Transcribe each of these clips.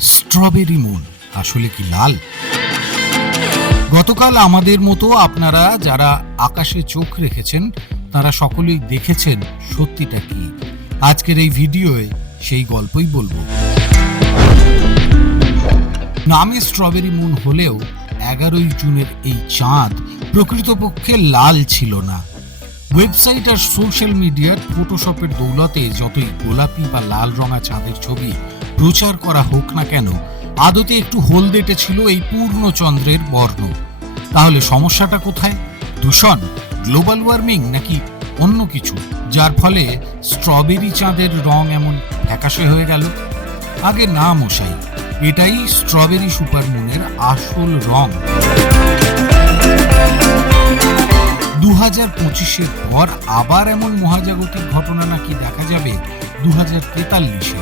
Strawberry moon. আসলে কি লাল? গতকাল আমাদের মতো আপনারা যারা আকাশে চোখ রেখেছেন, তারা সকলেই দেখেছেন সত্যিটা কি। আজকের এই ভিডিওয়ে সেই গল্পই বলব। নামে স্ট্রবেরি মুন হলেও এগারোই জুনের এই চাঁদ প্রকৃতপক্ষে লাল ছিল না। ওয়েবসাইট আর সোশ্যাল মিডিয়ার ফটোশপের দৌলতে যতই গোলাপি বা লাল রঙা চাঁদের ছবি প্রচার করা হোক না কেন, আদতে একটু হলদেটে ছিল এই পূর্ণ চন্দ্রের বর্ণ। তাহলে সমস্যাটা কোথায়? দূষণ, গ্লোবাল ওয়ার্মিং নাকি অন্য কিছু, যার ফলে স্ট্রবেরি চাঁদের রং এমন ফ্যাকাশে হয়ে গেল? আগে না মশাই, এটাই স্ট্রবেরি সুপারমুনের আসল রং। দু হাজার পঁচিশের পর আবার এমন মহাজাগতিক ঘটনা নাকি দেখা যাবে দু হাজার তেতাল্লিশে?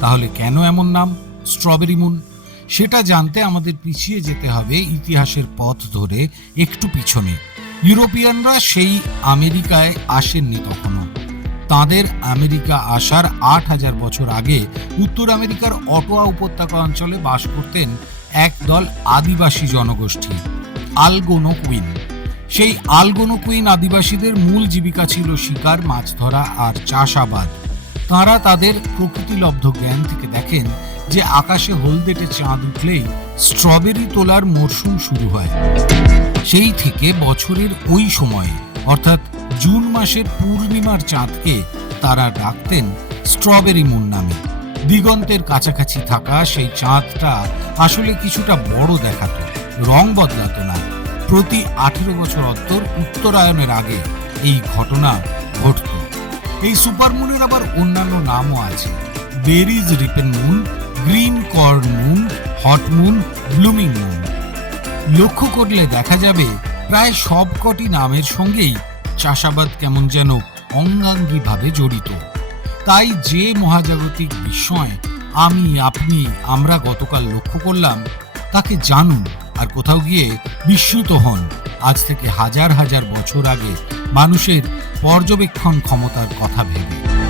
তাহলে কেন এমন নাম? Strawberry moon. সেটা জানতে আমাদের পিছিয়ে যেতে হবে ইতিহাসের পথ ধরে একটু পিছনে। ইউরোপিয়ানরা সেই আমেরিকায় আসেননি তখনও। তাদের আমেরিকা আসার আট হাজার বছর আগে উত্তর আমেরিকার অটোয়া উপত্যকা অঞ্চলে বাস করতেন একদল আদিবাসী জনগোষ্ঠী আলগোনোকুইন সেই আলগোনোকুইন আদিবাসীদের মূল জীবিকা ছিল শিকার, মাছ ধরা আর চাষাবাদ। তাঁরা তাদের প্রকৃতিলব্ধ জ্ঞান থেকে দেখেন যে আকাশে হলদেটে চাঁদ উঠলেই স্ট্রবেরি তোলার মরশুম শুরু হয়। সেই থেকে বছরের ওই সময়ে, অর্থাৎ জুন মাসের পূর্ণিমার চাঁদকে তারা ডাকতেন স্ট্রবেরি মুন নামে। দিগন্তের কাছাকাছি থাকা সেই চাঁদটা আসলে কিছুটা বড় দেখাত, রং বদলাতো না। প্রতি আঠেরো বছর অন্তর উত্তরায়ণের আগে এই ঘটনা ঘটত। এই সুপারমুনের আবার অন্যান্য নামও আছে। Berries ripen moon green corn moon hot moon blooming moon লক্ষ্য করলে দেখা যাবে প্রায় সবকটি নামের সঙ্গেই চাষাবাদ কেমন যেন অঙ্গাঙ্গিভাবে জড়িত। তাই যে মহাজাগতিক বিষয় আমি, আপনি, আমরা গতকাল লক্ষ্য করলাম, তাকে জানুন আর কোথাও গিয়ে বিস্মিত হন। আজ থেকে হাজার হাজার বছর আগে মানুষের পর্যবেক্ষণ ক্ষমতার কথা ভেবে।